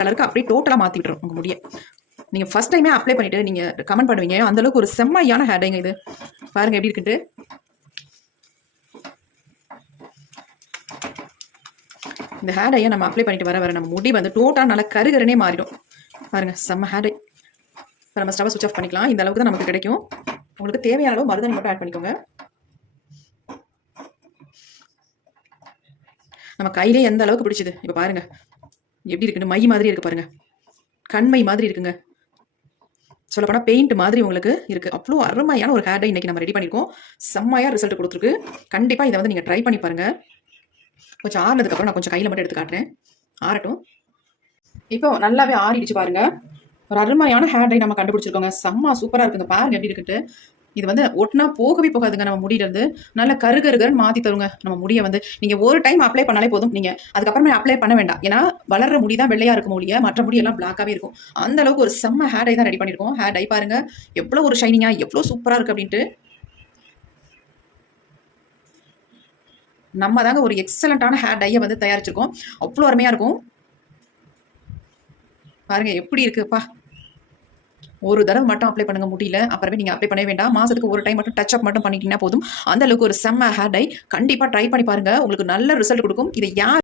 கலருக்கு அப்படியே டோட்டலாக மாற்றி விட்டுரும் உங்கள் முடியை. நீங்கள் ஃபஸ்ட் டைமே அப்ளை பண்ணிவிட்டு நீங்கள் கமெண்ட் பண்ணுவீங்க, அந்தளவுக்கு ஒரு செம்மையான ஹேர் டைங்க இது. பாருங்கள் எப்படி இருக்குன்ட்டு. இந்த ஹேர் டையை நம்ம அப்ளை பண்ணிட்டு வர நம்ம முடி வந்து டோட்டலாக நல்லா கருகருனே மாறிடும். பாருங்கள் செம்ம ஹேர் டை. இப்போ நம்ம ஸ்டவ் சுவிட்ச் ஆஃப் பண்ணிக்கலாம். இந்த அளவுக்கு தான் நமக்கு கிடைக்கும். உங்களுக்கு தேவையான அளவு மருதாணி மட்டும் ஆட் பண்ணிக்கோங்க. நம்ம கையிலே எந்த அளவுக்கு பிடிச்சது இப்போ பாருங்கள் எப்படி இருக்குன்னு. மை மாதிரி இருக்குது பாருங்கள், கண்மை மாதிரி இருக்குங்க. சொல்லப்போனால் பெயிண்ட் மாதிரி உங்களுக்கு இருக்குது. அவ்வளோ அருமையான ஒரு ஹேர் டை இன்றைக்கி நம்ம ரெடி பண்ணியிருக்கோம். செம்மையாக ரிசல்ட் கொடுத்துருக்கு. கண்டிப்பாக இதை வந்து நீங்கள் ட்ரை பண்ணி பாருங்கள். கொஞ்சம் ஆறினதுக்கப்புறம் நான் கொஞ்சம் கையில் மட்டும் எடுத்து காட்டுறேன், ஆறட்டும். இப்போ நல்லாவே ஆறிடுச்சு பாருங்கள். ஒரு அருமையான ஹேர் டை நம்ம கண்டுபிடிச்சிருக்கோங்க. செம்ம சூப்பராக இருக்குங்க. பாருங்கள் எப்படி இருக்குன்ட்டு. இது வந்து ஒட்டினா போகவே போகாதுங்க. நம்ம முடியிலேருந்து நல்ல கருகருகன்னு மாற்றி தருங்க நம்ம முடியை. வந்து நீங்கள் ஒரு டைம் அப்ளை பண்ணாலே போதும். நீங்கள் அதுக்கப்புறமே அப்ளை பண்ண வேண்டாம். ஏன்னா வளர்ற முடி தான் வெள்ளையாக இருக்கும் முடிய, மற்ற முடியெல்லாம் பிளாக்காகவே இருக்கும். அந்த அளவுக்கு ஒரு செம்ம ஹேர் டை தான் ரெடி பண்ணியிருக்கோம். ஹேர் டை பாருங்கள் எவ்வளோ ஒரு ஷைனிங்காக எவ்வளோ சூப்பராக இருக்குது அப்படின்ட்டு. நம்ம தாங்க ஒரு எக்ஸலண்ட்டான ஹேர் டையை வந்து தயாரிச்சிருக்கோம். அவ்வளோ அருமையாக இருக்கும். பாருங்கள் எப்படி இருக்குப்பா. ஒரு தடவை மட்டும் அப்ளை பண்ணுங்க முடியல, அப்புறமே நீங்கள் அப்ளை பண்ணவே வேண்டாம். மாதத்துக்கு ஒரு டைம் மட்டும் டச் அப் மட்டும் பண்ணிட்டீங்கன்னா போதும். அந்த அளவுக்கு ஒரு செம்ம ஹேர் டை. கண்டிப்பாக ட்ரை பண்ணி பாருங்கள், உங்களுக்கு நல்ல ரிசல்ட் கொடுக்கும். இதை யார்